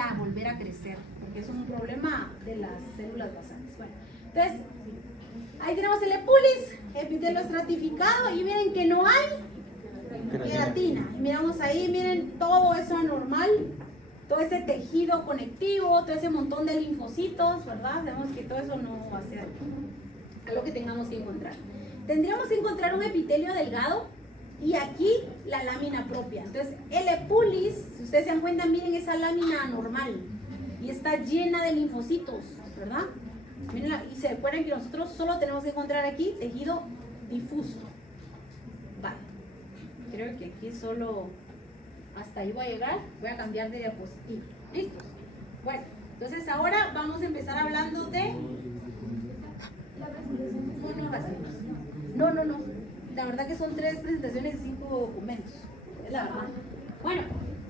a volver a crecer, porque es un problema de las células basales. Bueno, entonces, ahí tenemos el epulis, epitelio estratificado, y miren que no hay queratina. Y miramos ahí, miren todo eso anormal, todo ese tejido conectivo, todo ese montón de linfocitos, ¿verdad? Vemos que todo eso no va a ser algo que tengamos que encontrar. Tendríamos que encontrar un epitelio delgado y aquí la lámina propia. Entonces, el epulis, si ustedes se dan cuenta, miren esa lámina anormal y está llena de linfocitos, ¿verdad? Miren, y se acuerdan que nosotros solo tenemos que encontrar aquí tejido difuso. Vale. Creo que aquí solo hasta ahí voy a llegar. Voy a cambiar de diapositiva. ¿Listos? Bueno, entonces ahora vamos a empezar hablando de monogásticos. No. La verdad que son 3 presentaciones y 5 documentos. Es la verdad. Bueno,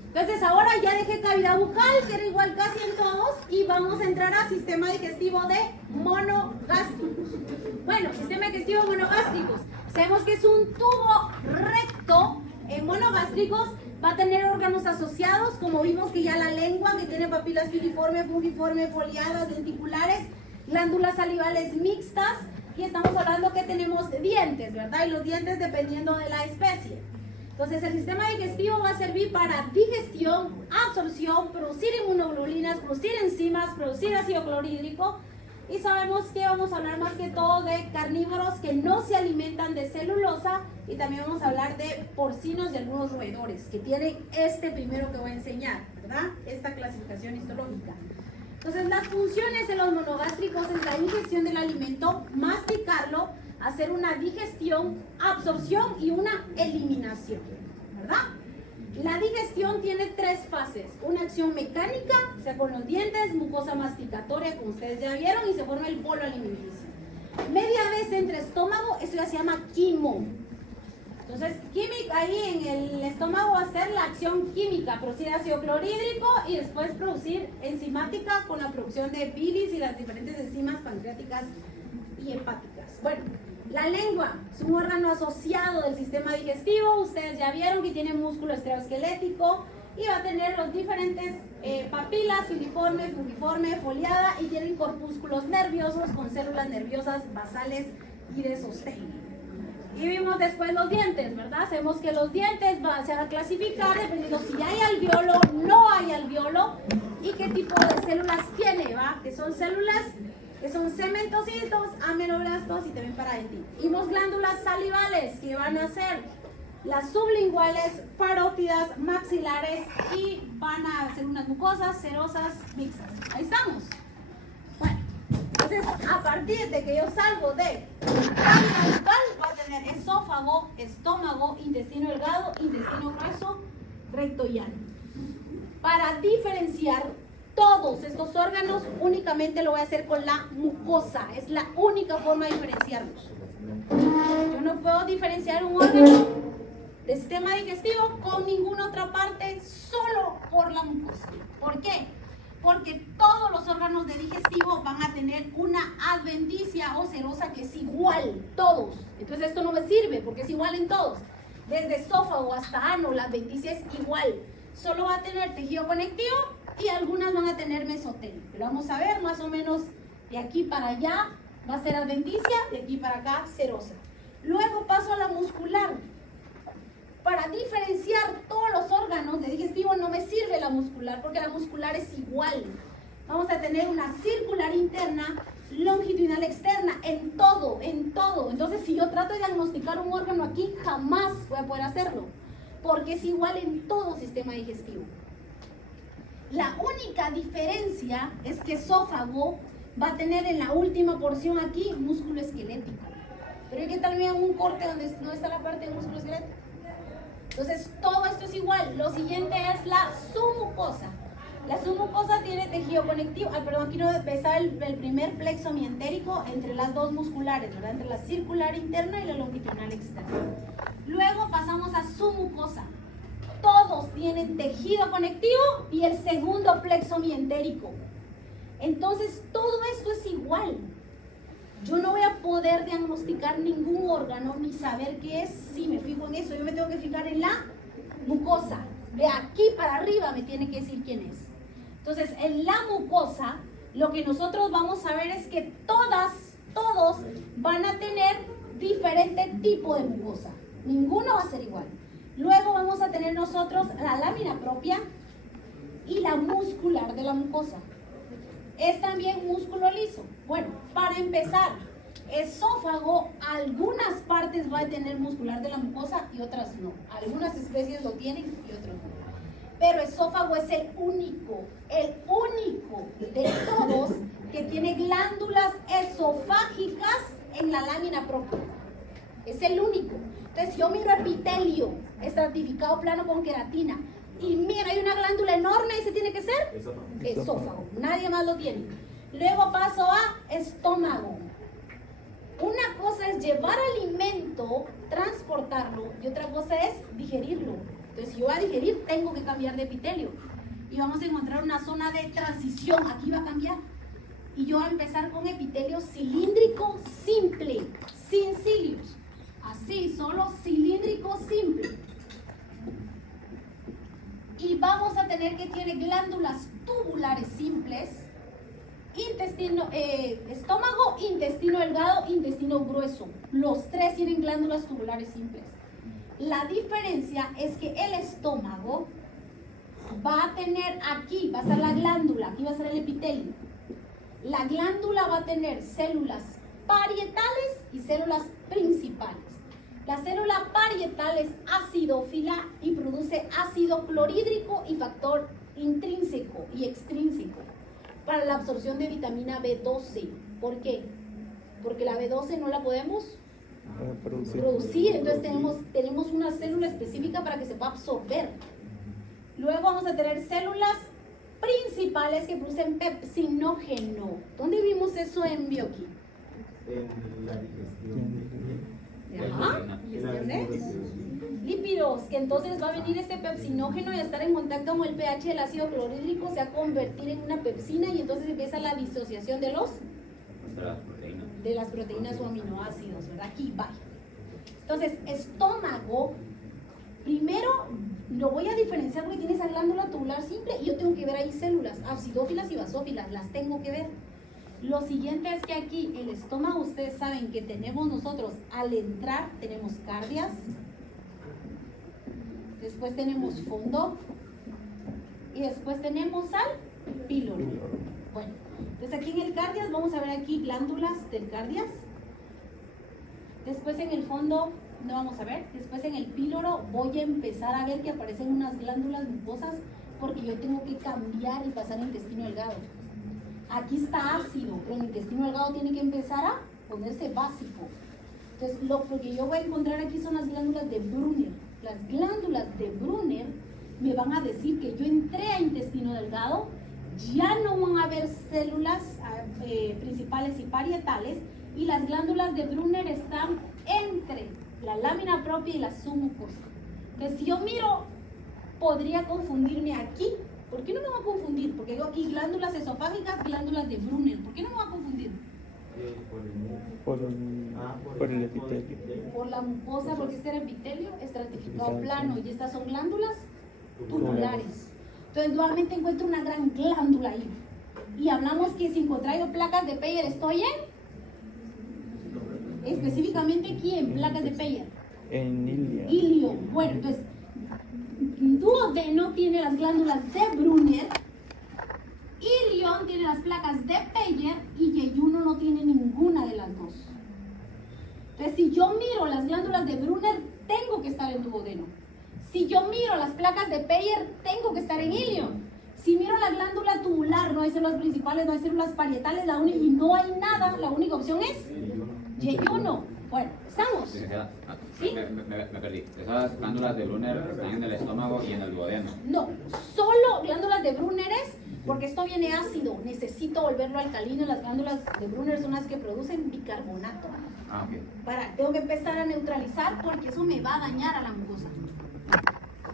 entonces ahora ya dejé cavidad bucal, que era igual casi en todos, y vamos a entrar al sistema digestivo de monogástricos. Bueno, sistema digestivo monogástricos. Sabemos que es un tubo recto en monogástricos. Va a tener órganos asociados, como vimos que ya la lengua, que tiene papilas filiformes, fungiformes, foliadas, denticulares, glándulas salivales mixtas, y estamos hablando que tenemos dientes, ¿verdad? Y los dientes dependiendo de la especie. Entonces el sistema digestivo va a servir para digestión, absorción, producir inmunoglobulinas, producir enzimas, producir ácido clorhídrico. Y sabemos que vamos a hablar más que todo de carnívoros que no se alimentan de celulosa, y también vamos a hablar de porcinos y algunos roedores que tienen este primero que voy a enseñar, ¿verdad? Esta clasificación histológica. Entonces las funciones de los monogástricos es la ingestión del alimento, masticarlo, hacer una digestión, absorción y una eliminación, ¿verdad? La digestión tiene 3 fases: una acción mecánica, o sea, con los dientes, mucosa masticatoria, como ustedes ya vieron, y se forma el bolo alimenticio. Media vez entre estómago, esto ya se llama quimo. Entonces, química, ahí en el estómago va a ser la acción química, producir ácido clorhídrico y después producir enzimática con la producción de bilis y las diferentes enzimas pancreáticas y hepáticas. Bueno, la lengua es un órgano asociado del sistema digestivo. Ustedes ya vieron que tiene músculo estereoesquelético y va a tener los diferentes papilas, filiforme, fungiforme, foliada, y tienen corpúsculos nerviosos con células nerviosas basales y de sostén. Y vimos después los dientes, ¿verdad? Sabemos que los dientes se van a clasificar dependiendo si hay alveolo, no hay alveolo y qué tipo de células tiene, ¿va? Que son células que son cementocitos, ameloblastos y también paradentina. Y vimos glándulas salivales que van a ser las sublinguales, parótidas, maxilares, y van a ser unas mucosas serosas mixtas. Ahí estamos. Bueno, entonces a partir de que yo salgo de cavidad bucal, va a tener esófago, estómago, intestino delgado, intestino grueso, recto y ano. Para diferenciar todos estos órganos, únicamente lo voy a hacer con la mucosa. Es la única forma de diferenciarlos. Yo no puedo diferenciar un órgano del sistema digestivo con ninguna otra parte, solo por la mucosa. ¿Por qué? Porque todos los órganos de digestivo van a tener una adventicia o serosa que es igual, todos. Entonces esto no me sirve porque es igual en todos. Desde esófago hasta ano, la adventicia es igual. Solo va a tener tejido conectivo y algunas van a tener mesotelio. Pero vamos a ver más o menos de aquí para allá va a ser adventicia, de aquí para acá serosa. Luego paso a la muscular. Para diferenciar todos los órganos de digestivo no me sirve la muscular porque la muscular es igual. Vamos a tener una circular interna, longitudinal externa, en todo, en todo. Entonces si yo trato de diagnosticar un órgano aquí, jamás voy a poder hacerlo porque es igual en todo sistema digestivo. La única diferencia es que esófago va a tener en la última porción aquí músculo esquelético. Pero hay que también un corte donde no está la parte de músculo esquelético. Entonces todo esto es igual. Lo siguiente es la submucosa. La submucosa tiene tejido conectivo. Perdón, aquí no está el primer plexo mientérico entre las dos musculares, ¿verdad? Entre la circular interna y la longitudinal externa. Luego pasamos a submucosa. Todos tienen tejido conectivo y el segundo plexo mientérico. Entonces todo esto es igual. Yo no voy a poder diagnosticar ningún órgano ni saber qué es si me fijo en eso. Yo me tengo que fijar en la mucosa. De aquí para arriba me tiene que decir quién es. Entonces, en la mucosa, lo que nosotros vamos a ver es que todos van a tener diferente tipo de mucosa. Ninguno va a ser igual. Luego vamos a tener nosotros la lámina propia y la muscular de la mucosa. Es también músculo liso. Bueno, para empezar, esófago, algunas partes va a tener muscular de la mucosa y otras no. Algunas especies lo tienen y otras no. Pero esófago es el único de todos que tiene glándulas esofágicas en la lámina propia. Es el único. Entonces, si yo miro epitelio estratificado plano con queratina y mira, hay una glándula enorme, ¿ese tiene que ser? Esófago. Nadie más lo tiene. Luego paso a estómago. Una cosa es llevar alimento, transportarlo, y otra cosa es digerirlo. Entonces, si yo voy a digerir, tengo que cambiar de epitelio. Y vamos a encontrar una zona de transición. Aquí va a cambiar. Y yo voy a empezar con epitelio cilíndrico simple, sin cilios. Así, solo cilíndrico simple. Y vamos a tener que tiene glándulas tubulares simples, estómago, intestino delgado, intestino grueso. Los tres tienen glándulas tubulares simples. La diferencia es que el estómago va a tener aquí, va a estar la glándula, aquí va a estar el epitelio. La glándula va a tener células parietales y células principales. La célula parietal es acidófila y produce ácido clorhídrico y factor intrínseco y extrínseco para la absorción de vitamina B12. ¿Por qué? Porque la B12 no la podemos producir, entonces tenemos una célula específica para que se pueda absorber. Luego vamos a tener células principales que producen pepsinógeno. ¿Dónde vimos eso en bioquímica? En la digestión. Ajá, lípidos, que entonces va a venir este pepsinógeno y a estar en contacto con el pH del ácido clorhídrico, se va a convertir en una pepsina y entonces empieza la disociación de las proteínas o aminoácidos, ¿verdad? Aquí va. Entonces, estómago, primero lo voy a diferenciar porque tiene esa glándula tubular simple y yo tengo que ver ahí células acidófilas y basófilas, las tengo que ver. Lo siguiente es que aquí el estómago, ustedes saben que tenemos nosotros al entrar, tenemos cardias, después tenemos fondo y después tenemos al píloro. Bueno, entonces aquí en el cardias vamos a ver aquí glándulas del cardias, después en el fondo no vamos a ver, después en el píloro voy a empezar a ver que aparecen unas glándulas mucosas porque yo tengo que cambiar y pasar al intestino delgado. Aquí está ácido, pero el intestino delgado tiene que empezar a ponerse básico. Entonces, lo que yo voy a encontrar aquí son las glándulas de Brunner. Las glándulas de Brunner me van a decir que yo entré a intestino delgado, ya no van a haber células principales y parietales, y las glándulas de Brunner están entre la lámina propia y la submucosa. Entonces, si yo miro, podría confundirme aquí. ¿Por qué no me va a confundir? Porque digo aquí glándulas esofágicas, glándulas de Brunner. ¿Por qué no me va a confundir? Por el epitelio. Por la mucosa, porque este era epitelio estratificado plano y estas son glándulas tubulares. Entonces nuevamente encuentro una gran glándula ahí. Y hablamos que si encontré placas de Peyer estoy específicamente aquí en placas de Peyer. En ilio. Ilio. Bueno, entonces duodeno tiene las glándulas de Brunner, ilion tiene las placas de Peyer y yeyuno no tiene ninguna de las dos. Entonces, si yo miro las glándulas de Brunner, tengo que estar en duodeno. Si yo miro las placas de Peyer, tengo que estar en ilion. Si miro la glándula tubular, no hay células principales, no hay células parietales, y no hay nada, la única opción es yeyuno. Bueno, ¿estamos? ¿Sí? Me perdí. Esas glándulas de Brunner están en el estómago y en el duodeno. No, solo glándulas de Brunner es porque esto viene ácido. Necesito volverlo alcalino. Las glándulas de Brunner son las que producen bicarbonato. Ah, ok. Tengo que empezar a neutralizar porque eso me va a dañar a la mucosa.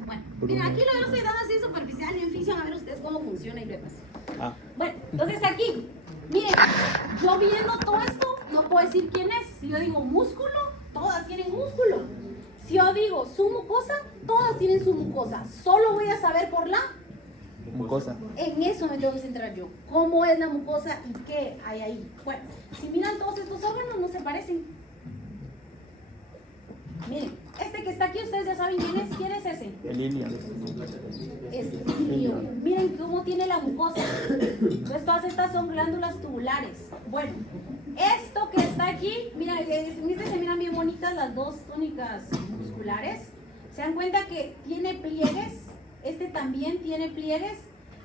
Bueno, mira, aquí lo estoy dando así superficial y en fisión, a ver ustedes cómo funciona y qué pasa. Bueno, entonces aquí, miren, yo viendo todo esto, no puedo decir quién es. Si yo digo músculo, todas tienen músculo. Si yo digo su mucosa, todas tienen su mucosa. Solo voy a saber por la Mucosa. En eso me tengo que centrar yo. ¿Cómo es la mucosa y qué hay ahí? Bueno, si miran todos estos órganos, no se parecen. Miren, este que está aquí, ustedes ya saben quién es. ¿Quién es ese? El ilion. Es ilion. Miren cómo tiene la mucosa. Entonces todas estas son glándulas tubulares. Bueno, esto que está aquí, mira, en este se miran bien bonitas las dos túnicas musculares. Se dan cuenta que tiene pliegues. Este también tiene pliegues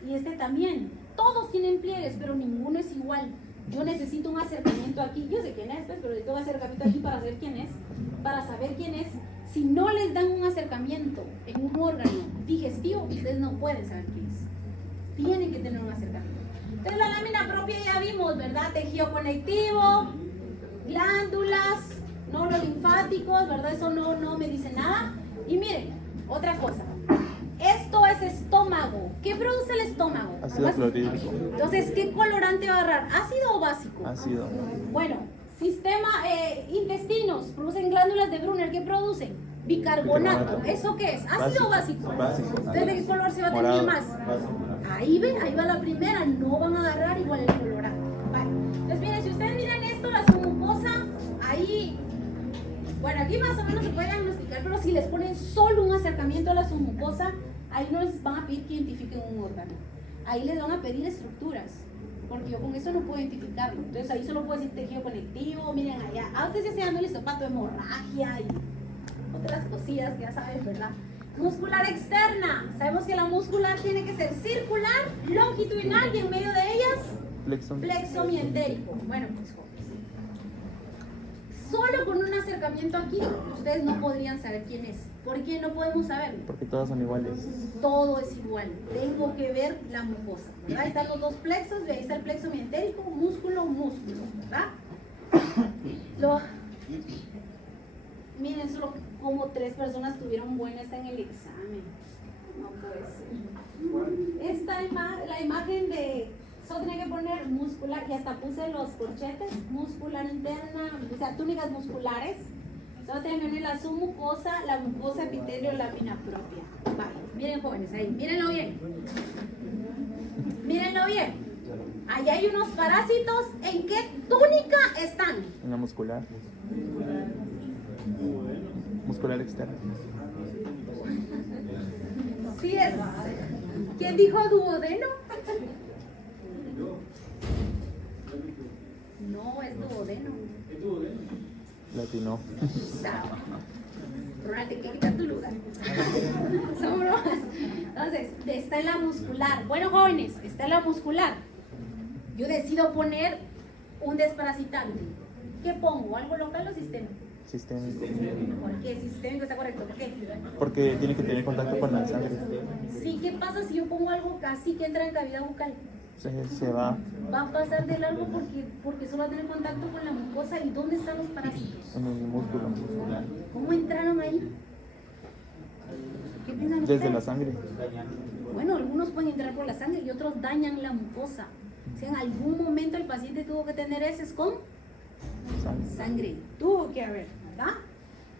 y este también. Todos tienen pliegues, pero ninguno es igual. Yo necesito un acercamiento aquí. Yo sé quién es, pues, pero necesito un acercamiento aquí para saber quién es. Para saber quién es. Si no les dan un acercamiento en un órgano digestivo, ustedes no pueden saber quién es. Tienen que tener un acercamiento. Entonces la lámina propia ya vimos, ¿verdad? Tejido conectivo, glándulas, nódulos linfáticos, ¿verdad? Eso no me dice nada. Y miren, otra cosa. Esto es estómago. ¿Qué produce el estómago? Ácido clorhídrico. Entonces, ¿qué colorante va a agarrar? ¿Ácido o básico? Ácido. Bueno, sistema intestinos, producen glándulas de Brunner. ¿Qué producen? Bicarbonato. ¿Eso qué es? ¿Ácido o básico? Básico. Entonces, ¿de qué color se va a tener Morado. más? Ahí va la primera. No van a agarrar igual el colorante. Vale. Entonces, miren, si ustedes miran esto, la submucosa, ahí... Bueno, aquí más o menos se puede diagnosticar, pero si les ponen solo un acercamiento a la submucosa, ahí no les van a pedir que identifiquen un órgano. Ahí les van a pedir estructuras, porque yo con eso no puedo identificarlo. Entonces ahí solo puedo decir tejido conectivo, miren allá. A ustedes ya se dan el histopato, hemorragia y otras cosillas que ya saben, ¿verdad? Muscular externa. Sabemos que la muscular tiene que ser circular, longitudinal y en medio de ellas, plexo mientérico. Bueno, pues jóvenes. Solo con un acercamiento aquí, ustedes no podrían saber quién es. ¿Por qué no podemos saberlo? Porque todas son iguales. Todo es igual. Tengo que ver la mucosa. ¿Verdad? Ahí están los dos plexos, y ahí está el plexo mientérico, músculo, ¿verdad? Miren, solo como 3 personas tuvieron buenas en el examen. No puede ser. La imagen de... Solo tenía que poner muscular, y hasta puse los corchetes, muscular interna, o sea, túnicas musculares. Solo tenía que poner la submucosa, la mucosa, epitelio, lámina propia. Vale, miren jóvenes, ahí, mírenlo bien. Mírenlo bien. Ahí hay unos parásitos. ¿En qué túnica están? En la muscular. Muscular externa. Sí es. ¿Quién dijo duodeno? No, es duodeno. Latino. Ronald, te quiero quitar tu lugar. Son bromas. Entonces, está en la muscular. Bueno, jóvenes, está en la muscular. Yo decido poner un desparasitante. ¿Qué pongo? ¿Algo local o sistémico? Sistémico. ¿Por qué? Sistémico está correcto. ¿Por qué? Porque tiene que tener contacto con la sangre. Sí, ¿qué pasa si yo pongo algo así que entra en cavidad bucal? Se va Va a pasar de largo porque solo va a tener contacto con la mucosa. ¿Y dónde están los parásitos? en el músculo muscular. ¿Cómo entraron ahí? ¿Qué piensan Desde ustedes? la sangre. Bueno, algunos pueden entrar por la sangre y otros dañan la mucosa. O sea, en algún momento el paciente tuvo que tener heces con sangre. Tuvo que haber, ¿verdad?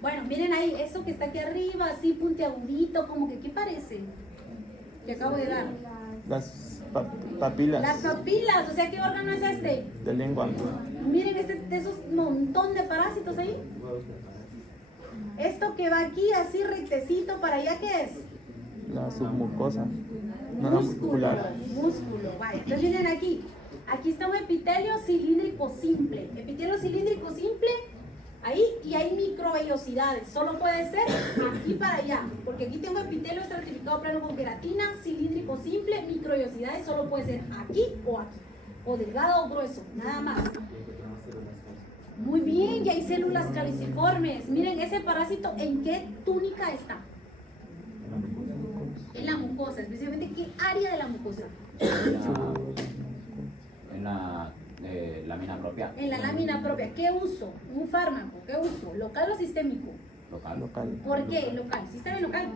Bueno, miren ahí, eso que está aquí arriba, así puntiagudito, como que, ¿qué parece? Que acabo de dar. Las papilas. Las papilas, o sea, ¿qué órgano es este? De lengua. Miren esos montón de parásitos ahí. Esto que va aquí así rectecito para allá, ¿qué es? La submucosa. No, la muscular. Músculo, vaya. Entonces miren aquí. Aquí está un epitelio cilíndrico simple. Epitelio cilíndrico simple, ahí, y hay microvellosidades. Solo puede ser aquí para allá, porque aquí tengo epitelio estratificado plano con queratina, cilíndrico simple, microvellosidades, solo puede ser aquí, o delgado o grueso, nada más. Muy bien, y hay células caliciformes. Miren, ese parásito, ¿en qué túnica está? En la mucosa, especialmente, ¿qué área de la mucosa? En la lámina propia. En la lámina propia. ¿Qué uso? Un fármaco. ¿Qué uso? ¿Local o sistémico? Local. ¿Por qué local? ¿Sistema local?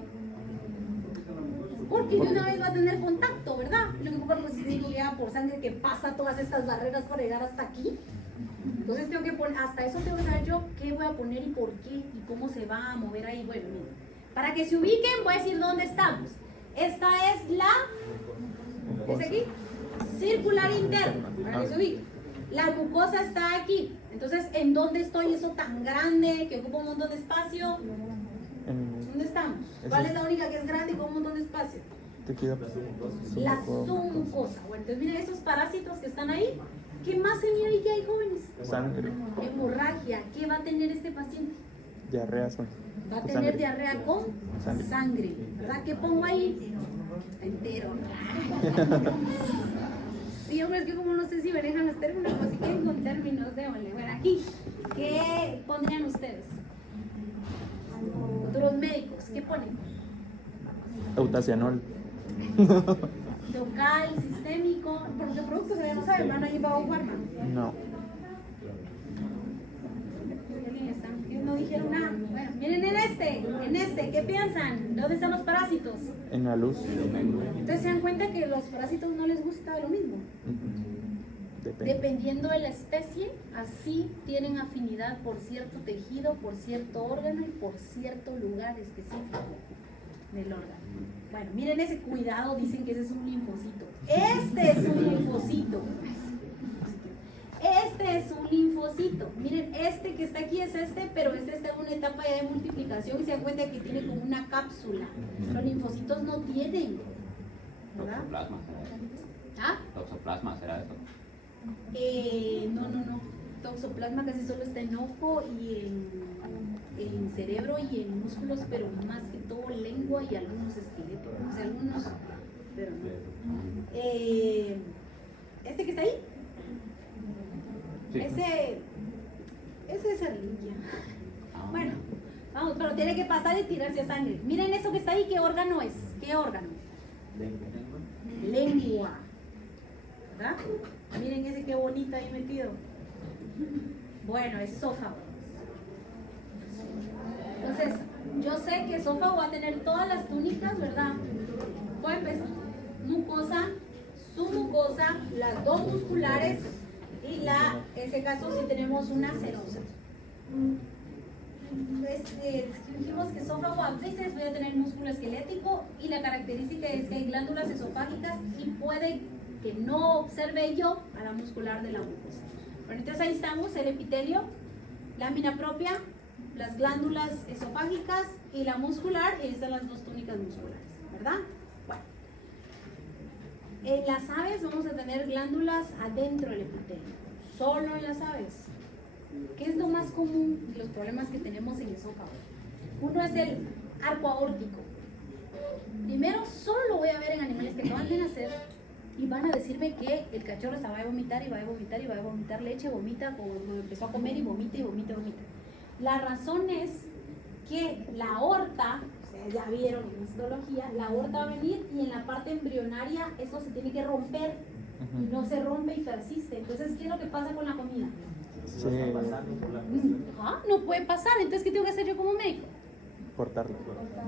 Porque de una vez va a tener contacto, ¿verdad? Lo que pasa es que sistémico llega por sangre que pasa todas estas barreras para llegar hasta aquí. Entonces tengo que poner, hasta eso tengo que saber yo qué voy a poner y por qué y cómo se va a mover ahí. Bueno, miren, para que se ubiquen voy a decir dónde estamos. Esta es la mucosa. ¿Es aquí? Circular interno, para que Ah. se ubique. La mucosa está aquí. Entonces, ¿en dónde estoy? Eso tan grande que ocupa un montón de espacio. En ¿Dónde estamos? ¿Cuál es la única que es grande y con un montón de espacio? tejido La submucosa. Bueno, entonces miren esos parásitos que están ahí. ¿Qué más se mira ahí que hay, jóvenes? sangre, Hemorragia. ¿Qué va a tener este paciente? diarrea, son. Va a con tener sangre. diarrea con Sangre. sangre. ¿Verdad? ¿Qué pongo ahí? Entero. Sí, hombre, es que como no sé si manejan los términos, pues si quieren con términos, démosle. Bueno, aquí, ¿qué pondrían ustedes? Futuros médicos, ¿qué ponen? Eutacianol. Local, sistémico, porque productos ya no saben, van a llevar a un farma. No. No dijeron nada. Bueno, miren en este, ¿qué piensan? ¿Dónde están los parásitos? En la luz. Entonces se dan cuenta que los parásitos no les gusta lo mismo. Depende. Dependiendo de la especie, así tienen afinidad por cierto tejido, por cierto órgano y por cierto lugar específico del órgano. Bueno, miren ese cuidado, dicen que ese es un linfocito. Este es un linfocito. Este es un linfocito. Miren, este que está aquí es este, pero este está en una etapa ya de multiplicación y se dan cuenta que tiene como una cápsula. Los linfocitos no tienen, ¿verdad? Toxoplasma será eso. ¿Ah? Toxoplasma será eso. No. Toxoplasma casi solo está en ojo y en cerebro y en músculos, pero más que todo lengua y algunos esqueletos. O sea, algunos, pero no. Este que está ahí, Sí. ese es reliquia. Ah. Bueno, vamos, pero tiene que pasar y tirarse a sangre. Miren eso que está ahí, ¿qué órgano es? ¿Qué órgano? Lengua. ¿Verdad? Miren ese qué bonito ahí metido. Bueno, esófago. Entonces, yo sé que esófago va a tener todas las túnicas, ¿verdad? Puede empezar mucosa, submucosa, las dos musculares y en ese caso sí tenemos una serosa. Dijimos que esófago a veces puede tener músculo esquelético y la característica es que hay glándulas esofágicas y puede que no observe yo a la muscular de la mucosa. Bueno, entonces ahí estamos, el epitelio, lámina propia, las glándulas esofágicas y la muscular, y ahí están las dos túnicas musculares, ¿verdad? Bueno, en las aves vamos a tener glándulas adentro del epitelio, solo en las aves. ¿Qué es lo más común de los problemas que tenemos en esófago? Uno es el arco aórtico. Primero, solo lo voy a ver en animales que acaban de nacer y van a decirme que el cachorro se va a vomitar y va a vomitar y va a vomitar leche, vomita, como empezó a comer y vomita y vomita y vomita. La razón es que la aorta, ustedes ya vieron en histología, la aorta va a venir y en la parte embrionaria eso se tiene que romper y no se rompe y persiste. Entonces, ¿qué es lo que pasa con la comida? Sí. No puede pasar, entonces ¿qué tengo que hacer yo como médico? Cortarlo.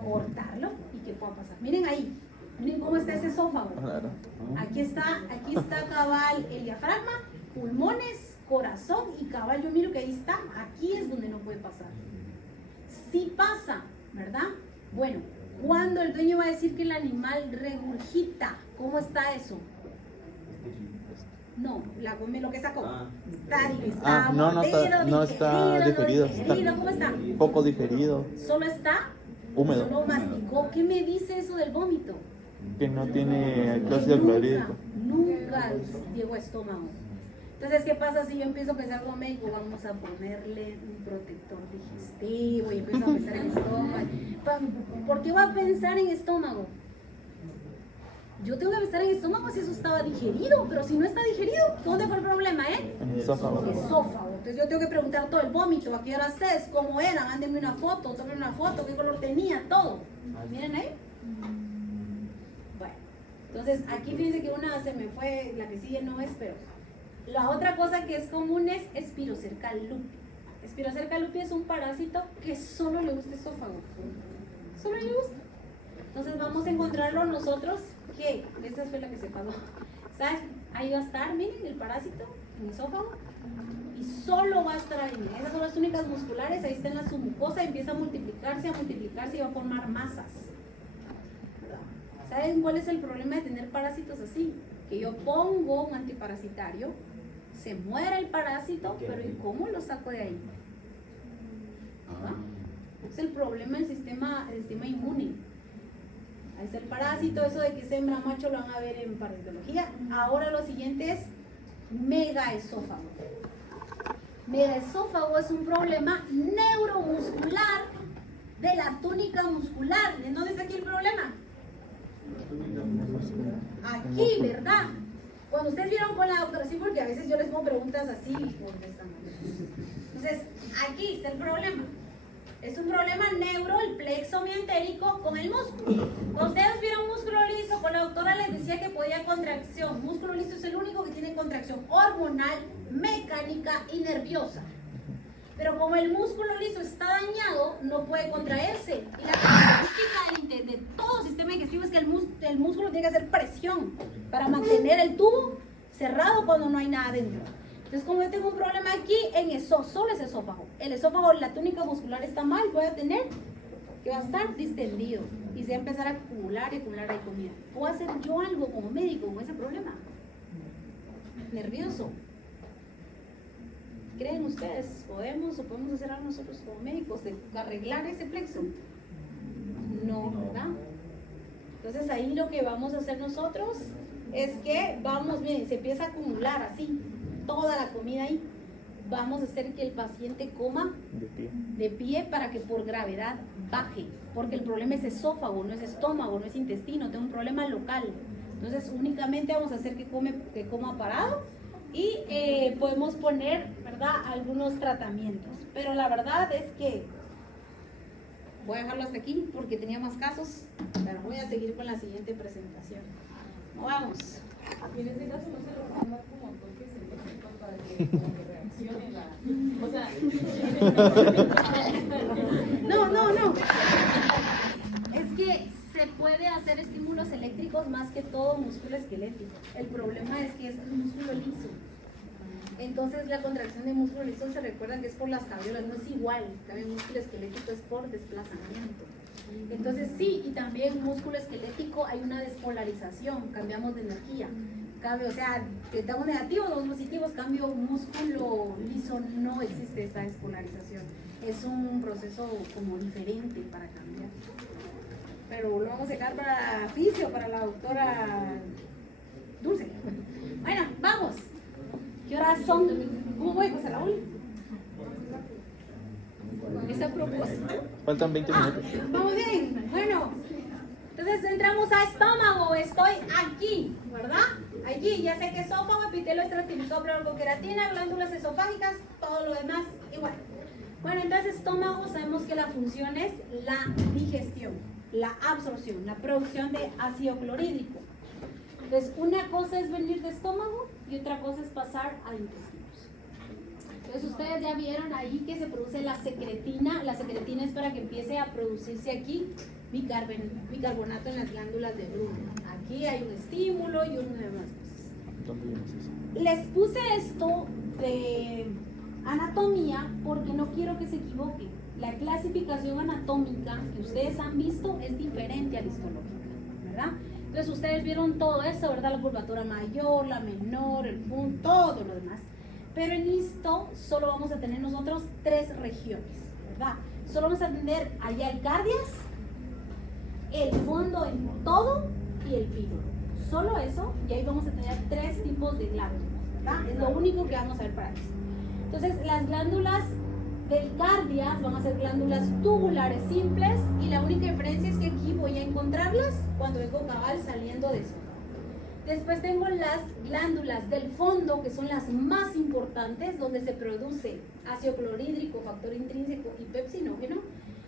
Cortarlo y que pueda pasar. Miren ahí, miren cómo está ese esófago. Claro. Aquí está cabal el diafragma, pulmones, corazón y cabal, yo miro que ahí está, aquí es donde no puede pasar. Sí pasa, ¿verdad? Bueno, cuando el dueño va a decir que el animal regurgita, ¿cómo está eso? No, lo que sacó. Está no está digerido. ¿Cómo está? Poco digerido, Solo está húmedo. Solo masticó. ¿Qué me dice eso del vómito? Que no tiene Que ácido clorhídrico. nunca llegó a estómago. Entonces, ¿qué pasa si yo empiezo a pensar como médico? Vamos a ponerle un protector digestivo y empiezo a pensar en estómago. ¿Por qué va a pensar en estómago? Yo tengo que pensar en estómago si eso estaba digerido, pero si no está digerido, ¿dónde fue el problema, En el esófago. Esófago. Entonces yo tengo que preguntar todo el vómito, ¿a qué hora es? ¿Cómo era? Mándenme una foto, tomen una foto, ¿qué color tenía? Todo. Miren ahí. Bueno, entonces aquí fíjense que una se me fue, la que sigue no es, pero la otra cosa que es común es Spirocerca lupi. Spirocerca lupi es un parásito que solo le gusta esófago. Solo le gusta. Entonces vamos a encontrarlo nosotros, que esta fue la que se pagó. ¿Sabes? Ahí va a estar, miren, el parásito en el esófago. Y solo va a estar ahí. Esas son las túnicas musculares, ahí está en la submucosa, empieza a multiplicarse y va a formar masas. ¿Saben cuál es el problema de tener parásitos así? que yo pongo un antiparasitario, se muere el parásito, pero ¿y cómo lo saco de ahí? ¿Verdad? Es el problema del sistema inmune. Ahí está el parásito, eso de que es hembra macho lo van a ver en parasitología. Ahora lo siguiente es megaesófago. Megaesófago es un problema neuromuscular de la túnica muscular. ¿En dónde está aquí el problema? Aquí, ¿verdad? Cuando ustedes vieron con la doctora, sí, porque a veces yo les pongo preguntas así y contestan. Entonces, aquí está el problema. Es un problema neuro, el plexo mientérico con el músculo. Cuando ustedes vieron músculo liso, con la doctora les decía que podía contracción. Músculo liso es el único que tiene contracción hormonal, mecánica y nerviosa. Pero como el músculo liso está dañado, no puede contraerse. Y la característica de todo sistema digestivo es que el músculo tiene que hacer presión para mantener el tubo cerrado cuando no hay nada dentro. Entonces, como yo tengo un problema aquí, solo es esófago. El esófago, la túnica muscular está mal, voy a tener que va a estar distendido y se va a empezar a acumular ahí comida. ¿Puedo hacer yo algo como médico con ese problema? Nervioso. ¿Creen ustedes? ¿Podemos hacer algo nosotros como médicos de arreglar ese plexo? No, ¿verdad? Entonces ahí lo que vamos a hacer nosotros es que miren, se empieza a acumular así, toda la comida ahí. Vamos a hacer que el paciente coma de pie para que por gravedad baje, porque el problema es esófago, no es estómago, no es intestino, tengo un problema local. Entonces únicamente vamos a hacer que coma parado y podemos poner, ¿verdad?, algunos tratamientos. Pero la verdad es que voy a dejarlo hasta aquí porque tenía más casos, pero voy a seguir con la siguiente presentación. Vamos. Y en ese caso no se lo van a dar como toques eléctricos para que reaccione la... O sea... No. Es que se puede hacer estímulos eléctricos más que todo músculo esquelético. El problema es que es músculo liso. Entonces la contracción de músculo liso se recuerda que es por las cabriolas, no es igual. También músculo esquelético es por desplazamiento. Entonces sí, y también músculo esquelético hay una despolarización, cambiamos de energía. Cambio, o sea, que estamos negativos, dos positivos, cambio músculo liso, no existe esta despolarización. Es un proceso como diferente para cambiar. Pero lo vamos a dejar para fisio, para la doctora Dulce. Bueno, vamos. ¿Qué horas son? ¿Cómo voy, José Raúl? Esa propuesta. Faltan 20 minutos. Vamos bien. Bueno, entonces entramos a estómago. Estoy aquí, ¿verdad? Allí, ya sé que esófago, epitelio estratificado, queratina, glándulas esofágicas, todo lo demás igual. Bueno, entonces estómago, sabemos que la función es la digestión, la absorción, la producción de ácido clorhídrico. Entonces, una cosa es venir de estómago y otra cosa es pasar a intestinos. Entonces, ustedes ya vieron ahí que se produce la secretina. La secretina es para que empiece a producirse aquí bicarbonato en las glándulas de Brugger. Aquí hay un estímulo y una de más cosas. Les puse esto de anatomía porque no quiero que se equivoquen. La clasificación anatómica que ustedes han visto es diferente a la histológica, ¿verdad? Entonces ustedes vieron todo eso, ¿verdad? La curvatura mayor, la menor, el punto, todo lo demás. Pero en histo solo vamos a tener nosotros 3 regiones, ¿verdad? Solo vamos a tener allá el cardias, el fondo en todo y el píloro. Solo eso, y ahí vamos a tener 3 tipos de glándulas, ¿verdad? Es lo único que vamos a ver para eso. Entonces las glándulas del cardias van a ser glándulas tubulares simples y la única diferencia es que aquí voy a encontrarlas cuando vengo cabal saliendo de eso. Después tengo las glándulas del fondo, que son las más importantes, donde se produce ácido clorhídrico, factor intrínseco y pepsinógeno.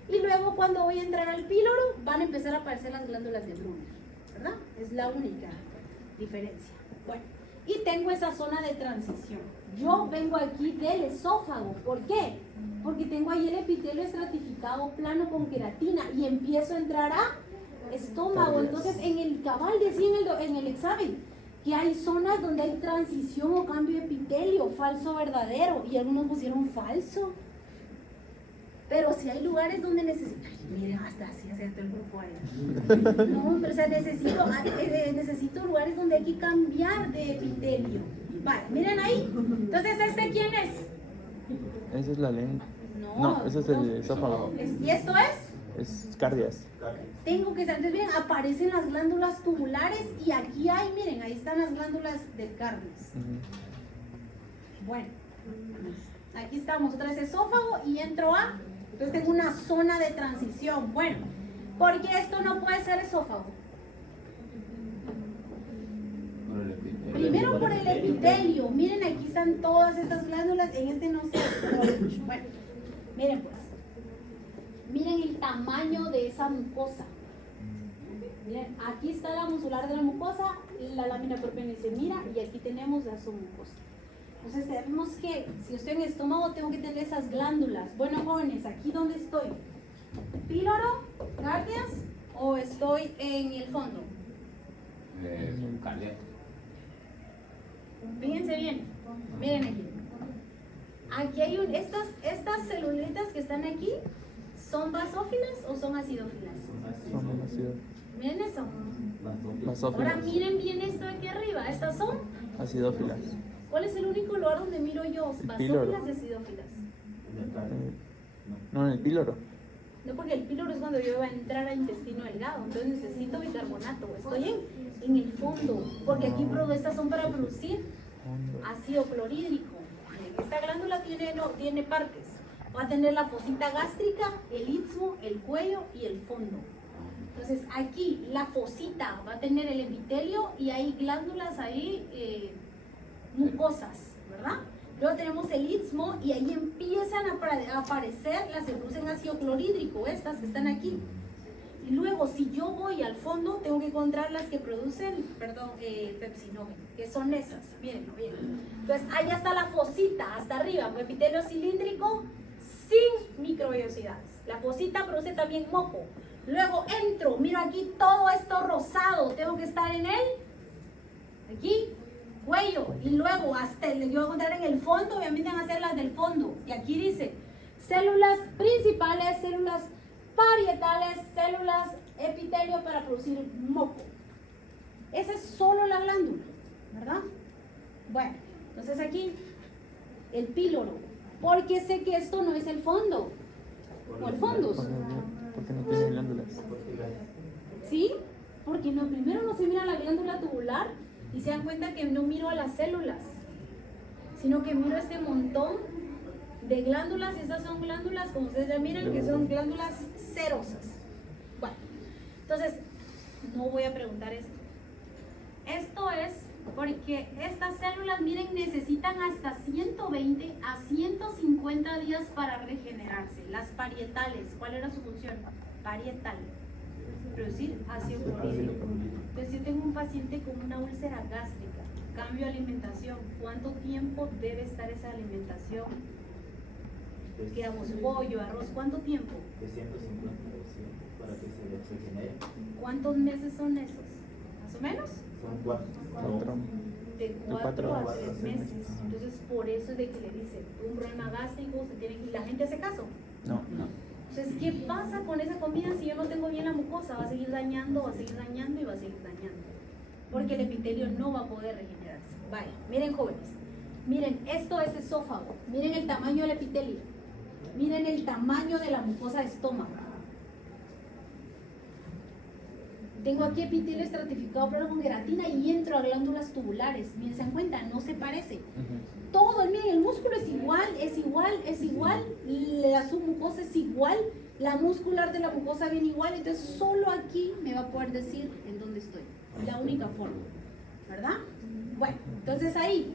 Y luego cuando voy a entrar al píloro van a empezar a aparecer las glándulas de Brugger, ¿verdad? Es la única diferencia. Bueno, y tengo esa zona de transición. Yo vengo aquí del esófago. ¿Por qué? Porque tengo ahí el epitelio estratificado plano con queratina y empiezo a entrar a estómago. Entonces en el cabal decía en el examen que hay zonas donde hay transición o cambio de epitelio, falso, verdadero, y algunos pusieron falso. Pero si hay lugares donde necesitan, miren, hasta así acertó el grupo ahí. No, pero o sea, necesito lugares donde hay que cambiar de epitelio. Vale, miren ahí. Entonces, ¿este quién es? Esa es la lengua. No, ese es el esófago. ¿Y esto es? Es cardias. Tengo que saber bien, aparecen las glándulas tubulares y aquí hay, miren, ahí están las glándulas del cardias. Bueno, aquí estamos, otra vez esófago y entro a, entonces tengo una zona de transición. Bueno, porque esto no puede ser esófago. Primero por el epitelio, miren aquí están todas estas glándulas, en este no sé. Bueno, miren pues, miren el tamaño de esa mucosa. Miren, aquí está la musular de la mucosa, la lámina propia ni se mira y aquí tenemos la submucosa. Entonces sabemos que si estoy en el estómago tengo que tener esas glándulas. Bueno, jóvenes, ¿aquí dónde estoy? ¿Píloro? ¿Cardias? ¿O estoy en el fondo? Cardíaco. Fíjense bien, miren aquí. Aquí hay estas celulitas que están aquí, ¿son basófilas o son acidófilas? Son ácido. Miren eso. Ahora Basófilas. miren bien esto de aquí arriba, estas son. Acidófilas. ¿Cuál es el único lugar donde miro yo? El Basófilas píloro. y acidófilas. No, en el píloro. No, porque el píloro es cuando yo voy a entrar al intestino delgado, entonces necesito bicarbonato. Estoy en el fondo, porque aquí estas son para producir ácido clorhídrico. Esta glándula tiene partes. Va a tener la fosita gástrica, el istmo, el cuello y el fondo. Entonces aquí la fosita va a tener el epitelio y hay glándulas ahí mucosas, ¿verdad? Luego tenemos el istmo y ahí empiezan a aparecer las que producen ácido clorhídrico, estas que están aquí. Y luego si yo voy al fondo tengo que encontrar las que producen, pepsinógeno, que son esas, mírenlo bien. Entonces allá está la fosita, hasta arriba, epitelio cilíndrico sin microvellosidades. La fosita produce también moco. Luego entro, miro aquí todo esto rosado, tengo que estar en aquí, cuello, y luego hasta yo voy a encontrar en el fondo, obviamente van a ser las del fondo. Y aquí dice células principales, células parietales, células epitelio para producir moco. Esa es solo la glándula, ¿verdad? Bueno, entonces aquí el píloro, porque sé que esto no es el fondo, o el fundus. Porque no tiene glándulas. ¿Sí? Porque no, primero no se mira la glándula tubular y se dan cuenta que no miro a las células, sino que miro este montón de glándulas, y estas son glándulas, como ustedes ya miran, que son glándulas cerosas. Bueno, entonces, no voy a preguntar esto. Esto es porque estas células, miren, necesitan hasta 120 a 150 días para regenerarse. Las parietales, ¿cuál era su función? Parietal, producir ácido clorhídrico. Entonces, yo tengo un paciente con una úlcera gástrica, cambio de alimentación. ¿Cuánto tiempo debe estar esa alimentación? Quedamos pollo, arroz, ¿cuánto tiempo? De 150 para que se regenere. ¿Cuántos meses son esos? ¿Más o menos? Son 4. De 4 a 3 meses. Entonces, por eso es de que le dicen, un problema gástrico, usted tiene que... ¿Y la gente hace caso? No. Entonces, ¿qué pasa con esa comida si yo no tengo bien la mucosa? Va a seguir dañando, va a seguir dañando y va a seguir dañando. Porque el epitelio no va a poder regenerarse. Vaya, miren, jóvenes. Miren, esto es esófago. Miren el tamaño del epitelio. Miren el tamaño de la mucosa de estómago. Tengo aquí epitelio estratificado pero con queratina y entro a glándulas tubulares. Miren, se dan cuenta, no se parece. Todo, miren, el músculo es igual, la submucosa es igual, la muscular de la mucosa viene igual, entonces solo aquí me va a poder decir en dónde estoy. La única forma, ¿verdad? Bueno, entonces ahí,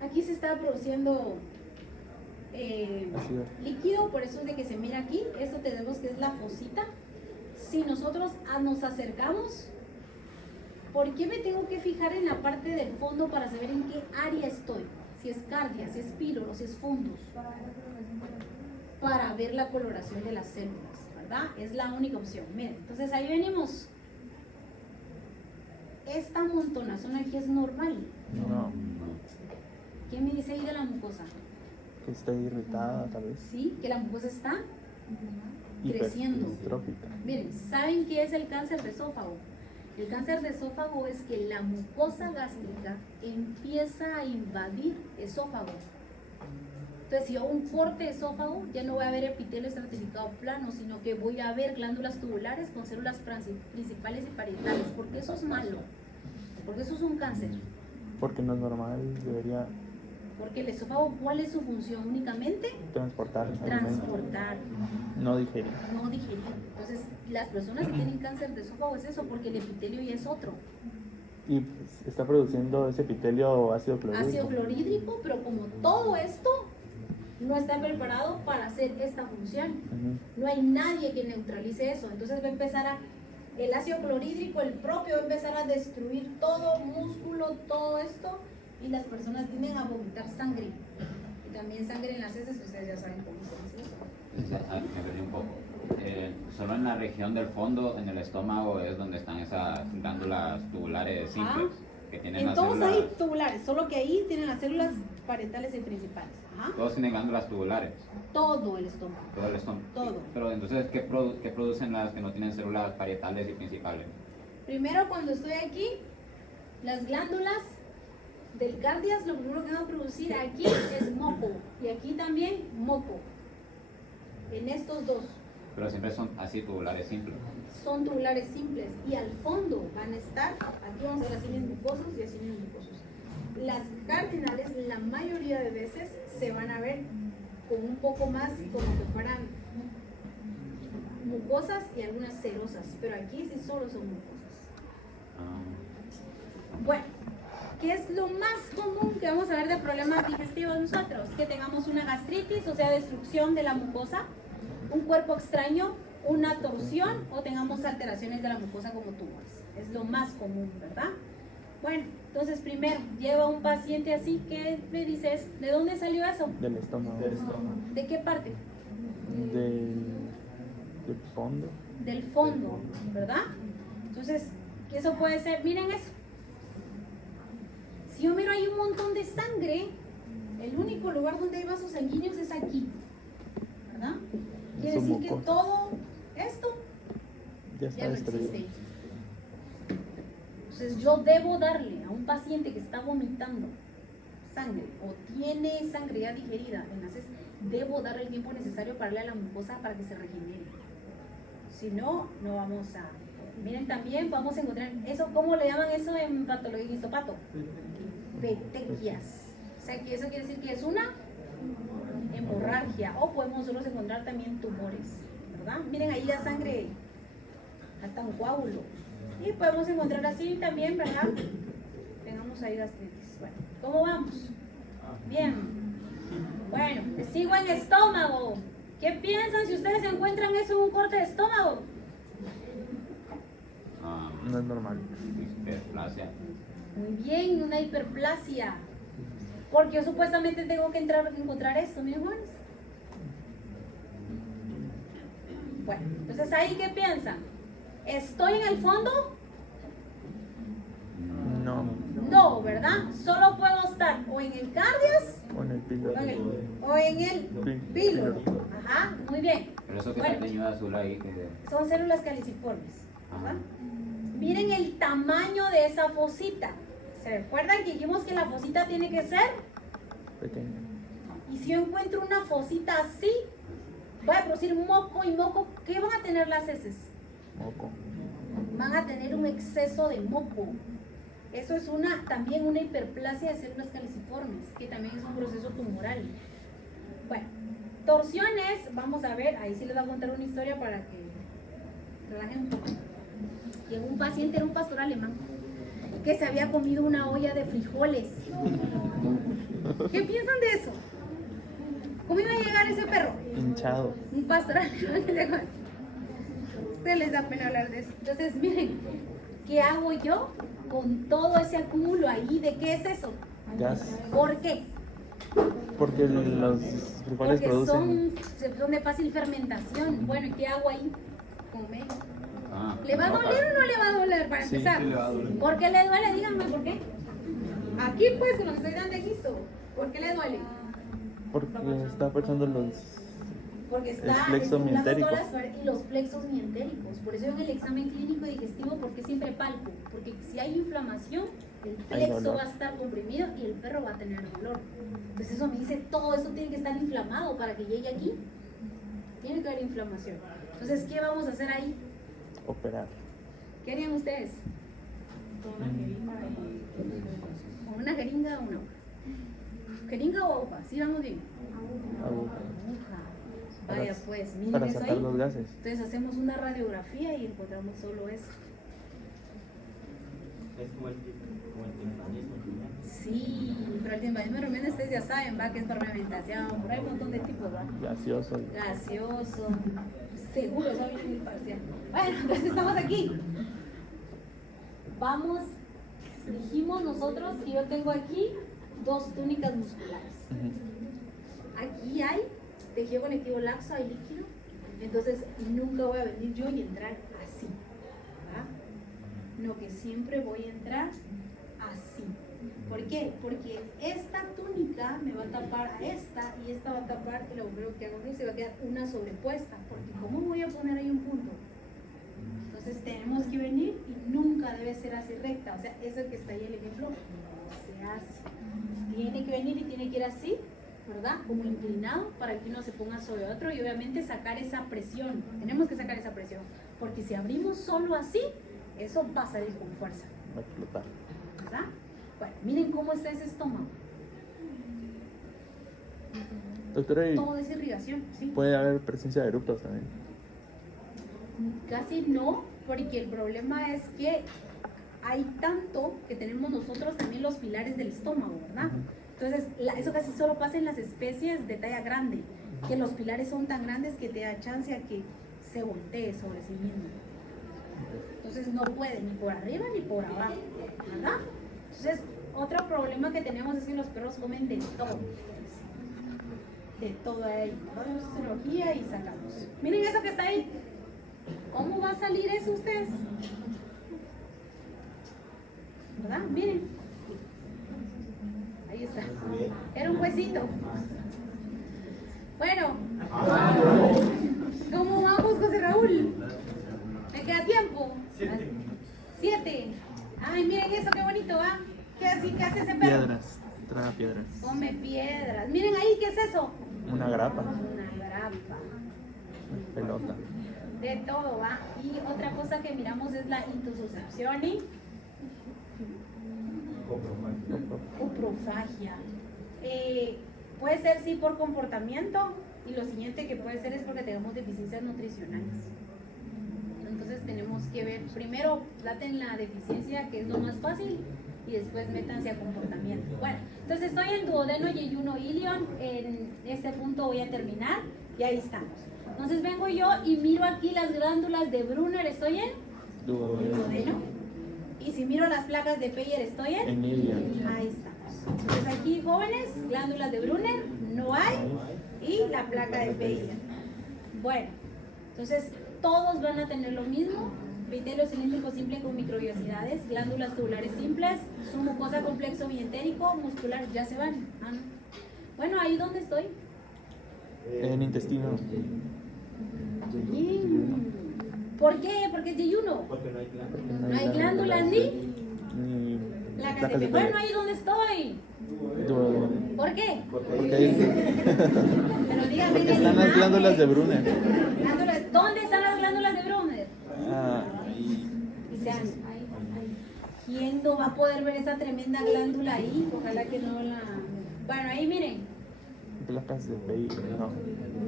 aquí se está produciendo líquido, por eso es de que se mira aquí. Esto tenemos que es la fosita. Si nosotros nos acercamos, ¿por qué me tengo que fijar en la parte del fondo para saber en qué área estoy? Si es cardia, si es píloro, si es fundus. Para ver la coloración de las células, ¿verdad? Es la única opción. Miren, entonces ahí venimos. Esta montonazón aquí es normal. No. ¿Qué me dice ahí de la mucosa? Que está irritada, tal vez. ¿sí? Que la mucosa está creciendo. Hipertrófica. Miren, ¿saben qué es el cáncer de esófago? El cáncer de esófago es que la mucosa gástrica empieza a invadir esófago. Entonces, si hago un corte de esófago, ya no voy a ver epitelio estratificado plano, sino que voy a ver glándulas tubulares con células principales y parietales. ¿Por qué eso es malo? Porque eso es un cáncer. Porque no es normal, debería Porque el esófago, ¿cuál es su función? Únicamente transportar alimentos, transportar, no digerir. no digerir. Entonces, las personas que tienen cáncer de esófago es eso, porque el epitelio ya es otro. Y pues, está produciendo ese epitelio ácido clorhídrico. Ácido clorhídrico, pero como todo esto no está preparado para hacer esta función. Ujú. No hay nadie que neutralice eso. Entonces va a empezar el ácido clorhídrico, el propio, va a empezar a destruir todo, músculo, todo esto, y las personas tienden a vomitar sangre. Y también sangre en las heces, ustedes ya saben cómo se hace eso. Me perdí un poco. Solo en la región del fondo, en el estómago, es donde están esas glándulas tubulares simples. Que tienen En las todos células. hay tubulares, solo que ahí tienen las células parietales y principales. Ajá. Todos tienen glándulas tubulares. Todo el estómago. Todo el estómago. Todo. Pero entonces, ¿qué producen las que no tienen células parietales y principales? Primero, cuando estoy aquí, las glándulas del cardias, lo primero que van a producir aquí es moco. Y aquí también moco. En estos dos Pero siempre son así tubulares simples. son tubulares simples. Y al fondo van a estar, aquí vamos a ver así mucosos y así mucosos. Las cardinales, la mayoría de veces, se van a ver con un poco más como que fueran mucosas y algunas cerosas. Pero aquí sí solo son mucosas. Bueno, ¿qué es lo más común que vamos a ver de problemas digestivos nosotros? Que tengamos una gastritis, o sea, destrucción de la mucosa, un cuerpo extraño, una torsión o tengamos alteraciones de la mucosa como tumores. Es lo más común, ¿verdad? Bueno, entonces primero, lleva un paciente así, ¿qué le dices? ¿De dónde salió eso? Del estómago. ¿De qué parte? Del fondo. Del fondo, ¿verdad? Entonces, eso puede ser, miren eso. Si yo miro ahí un montón de sangre, el único lugar donde hay vasos sanguíneos es aquí, ¿verdad? Quiere Son decir que mucosas. todo esto Ya está ya no destruido. existe. Entonces yo debo darle a un paciente que está vomitando sangre o tiene sangre ya digerida en las heces, debo darle el tiempo necesario para darle a la mucosa para que se regenere. Si no, no vamos a... Miren, también vamos a encontrar eso, ¿cómo le llaman eso en patología en histopato? Petequias. O sea, que eso quiere decir que es una hemorragia. O podemos nosotros encontrar también tumores, ¿verdad? Miren ahí la sangre, hasta un coágulo. Y podemos encontrar así también, ¿verdad? Tengamos ahí gastritis. Bueno, ¿cómo vamos? Bien. Bueno, sigo en estómago. ¿Qué piensan si ustedes encuentran eso en un corte de estómago? No es normal. Hiperplasia. Muy bien, una hiperplasia. Porque yo supuestamente tengo que encontrar esto, miren, jóvenes. Bueno, entonces ahí, ¿qué piensan? ¿Estoy en el fondo? No. No, ¿verdad? Solo puedo estar o en el cardias Con el píloro. o en el píloro. Ajá, muy bien. Pero eso que Bueno. está teñido de azul ahí, que Son células caliciformes. Ajá. ¿verdad? Miren el tamaño de esa fosita. ¿Se recuerdan que dijimos que la fosita tiene que ser? Pequeño. Y si yo encuentro una fosita así, voy a producir moco y moco. ¿Qué van a tener las heces? Moco. Van a tener un exceso de moco. Eso es también una hiperplasia de células caliciformes, que también es un proceso tumoral. Bueno, torsiones, vamos a ver, ahí sí les voy a contar una historia para que relajen un poco. Llegó un paciente, era un pastor alemán, que se había comido una olla de frijoles. ¿Qué piensan de eso? ¿Cómo iba a llegar ese perro? Hinchado. Un pastor alemán que llegó. Se les da pena hablar de eso. Entonces, miren, ¿qué hago yo con todo ese acúmulo ahí? ¿De qué es eso? Gas. ¿Por qué? Porque los frijoles Porque producen. son de fácil fermentación. Bueno, ¿y qué hago ahí? Comer. Ah, ¿Le va a no, doler o no le va a doler para Sí, empezar? sí le va a doler. ¿Por qué le duele? Díganme por qué. Aquí pues, se los estoy dando esto. ¿Por qué le duele? Porque está afectando Porque el está plexo estimulando mientérico. todas y los plexos mientéricos. Por eso yo en el examen clínico digestivo, ¿por qué siempre palpo? Porque si hay inflamación, el Hay plexo dolor. va a estar comprimido y el perro va a tener dolor. Entonces eso me dice, todo eso tiene que estar inflamado para que llegue aquí. Tiene que haber inflamación. Entonces, ¿qué vamos a hacer ahí? Operar. ¿Qué harían ustedes? Toda una jeringa ¿Con una jeringa o una aguja? ¿Jeringa o aguja? ¿Sí vamos bien? Aguja. Aguja. Para- Vaya pues, miren Para eso sacar ahí. los gases. Entonces hacemos una radiografía y encontramos solo eso. Es como el timpanismo. Sí, pero el timpanismo realmente ustedes ya saben, va, que es fermentación, por ahí hay un montón de tipos, va. Gaseoso. Gaseoso, seguro, eso viene muy parcial. Bueno, entonces estamos aquí. Vamos, dijimos nosotros que yo tengo aquí 2 túnicas musculares. Ujú. Aquí hay tejido conectivo laxo, hay líquido, entonces nunca voy a venir yo y entrar así, ¿verdad? No, que siempre voy a entrar así. ¿Por qué? Porque esta túnica me va a tapar a esta y esta va a tapar el agujero que hago aquí, se va a quedar una sobrepuesta, porque ¿cómo voy a poner ahí un punto? Entonces tenemos que venir y nunca debe ser así recta, o sea, eso que está ahí el ejemplo, se hace. Tiene que venir y tiene que ir así, ¿verdad? Como inclinado para que uno se ponga sobre otro y obviamente sacar esa presión. Tenemos que sacar esa presión, porque si abrimos solo así, eso va a salir con fuerza, Va a explotar. ¿verdad? Bueno, miren cómo está ese estómago. Doctora, ¿y Todo es irrigación, ¿sí? puede haber presencia de eruptos también? Casi no, porque el problema es que hay tanto que tenemos nosotros también los pilares del estómago, ¿verdad? Entonces, eso casi solo pasa en las especies de talla grande, que los pilares son tan grandes que te da chance a que se voltee sobre sí mismo. Entonces, no puede ni por arriba ni por abajo, ¿verdad? Entonces, otro problema que tenemos es que los perros comen de todo. De todo ahí. Vamos a cirugía y sacamos. Miren eso que está ahí. ¿Cómo va a salir eso ustedes? ¿Verdad? Miren. Ahí está. Era un huesito. Bueno. ¿Cómo vamos, José Raúl? ¿Me queda tiempo? 7. Ay, miren eso, qué bonito, ¿va? ¿Qué hace ese perro? Piedras. Traga piedras. Come piedras. Miren ahí, ¿qué es eso? Una grapa. Una grapa. Una pelota. De todo, ¿va? Y otra cosa que miramos es la intussuscepción y coprofagia. Puede ser sí por comportamiento y lo siguiente que puede ser es porque tenemos deficiencias nutricionales. Entonces tenemos que ver, primero traten la deficiencia, que es lo más fácil, y después métanse a comportamiento. Bueno, entonces estoy en duodeno, yeyuno, ilion. En este punto voy a terminar y ahí estamos. Entonces vengo yo y miro aquí las glándulas de Brunner, ¿estoy en duodeno? Y si miro las placas de Peyer, ¿estoy en? En ilion. Ahí estamos. Entonces aquí, jóvenes, glándulas de Brunner, no hay, y la placa de Peyer. Bueno, entonces todos van a tener lo mismo. Epitelio cilíndrico simple con microbiosidades, glándulas tubulares simples, su mucosa complejo mientérico, muscular, ya se van. Ah, no. Bueno, ahí donde estoy. En intestino. ¿Por qué? Porque es yeyuno. Porque no hay glándulas. No hay glándulas ni Ni placas placas de de Bueno, Peyer. ahí donde estoy. Duodeno. ¿Por qué? Porque Porque ahí ahí- Pero dígame. porque están las glándulas de Brunner. ¿Dónde están las glándulas de Brunner? Ah, Y sean, ¿quién no va a poder ver esa tremenda glándula ahí? Ojalá que no la... Bueno, ahí miren. placas de Peyer. No.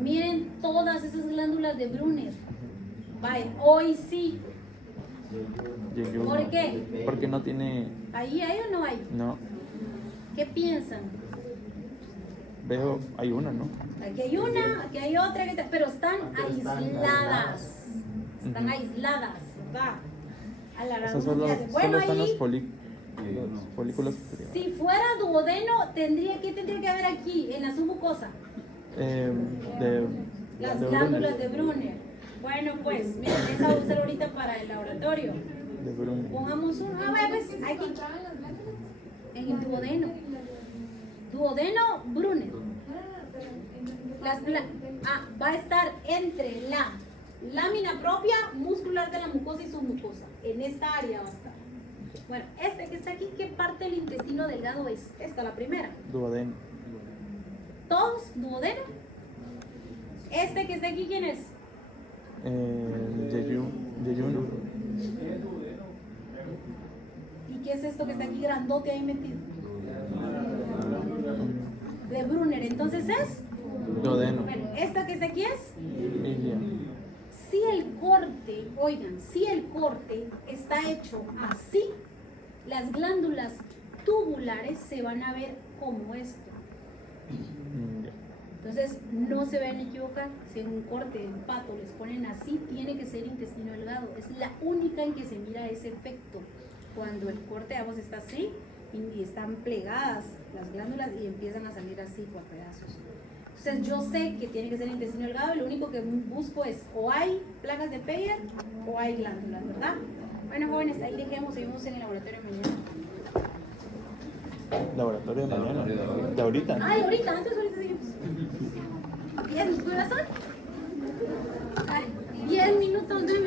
Miren todas esas glándulas de Brunner. Vaya, hoy sí. Yeyuno. ¿Por qué? Porque no tiene. ¿Ahí hay o no hay? No. ¿Qué piensan? Veo. Hay una, ¿no? Aquí hay una, aquí hay otra, pero están aisladas. Están Ujú. aisladas, ¿verdad? A la O sea, razón solo, que hace. Bueno, están los ahí, los folículos. si fuera duodeno, ¿qué tendría que haber aquí, en la submucosa? De Las de glándulas Brunner. de Brunner. Bueno, pues, miren, esa voy a usar ahorita para el laboratorio. De Brunner. Pongamos uno. Ah, bueno, pues, aquí. En el duodeno. Duodeno, Brunner. Va a estar entre la lámina propia muscular de la mucosa y submucosa. En esta área va a estar. Bueno, este que está aquí, ¿qué parte del intestino delgado es? Esta, la primera. Duodeno. ¿Todos? ¿Duodeno? Este que está aquí, ¿quién es? Yeyuno. ¿Y qué es esto que está aquí grandote ahí metido? De Brunner. Entonces es. Duodeno. Bueno, esta que está aquí es. Ilia. Si el corte, oigan, si el corte está hecho así, las glándulas tubulares se van a ver como esto. Ya. Entonces, no se vayan a equivocar. Si en un corte de un pato les ponen así, tiene que ser intestino delgado. Es la única en que se mira ese efecto. Cuando el corte, digamos, está así y están plegadas las glándulas y empiezan a salir así por pedazos. Entonces, yo sé que tiene que ser intestino delgado y lo único que busco es o hay plagas de Peyer o hay glándulas, ¿verdad? Bueno, jóvenes, ahí dejemos, seguimos en el laboratorio mañana. Laboratorio de mañana. De ahorita. Ay, ahorita seguimos. 10 minutos, ¿qué hora son? Ay, 10 minutos, 9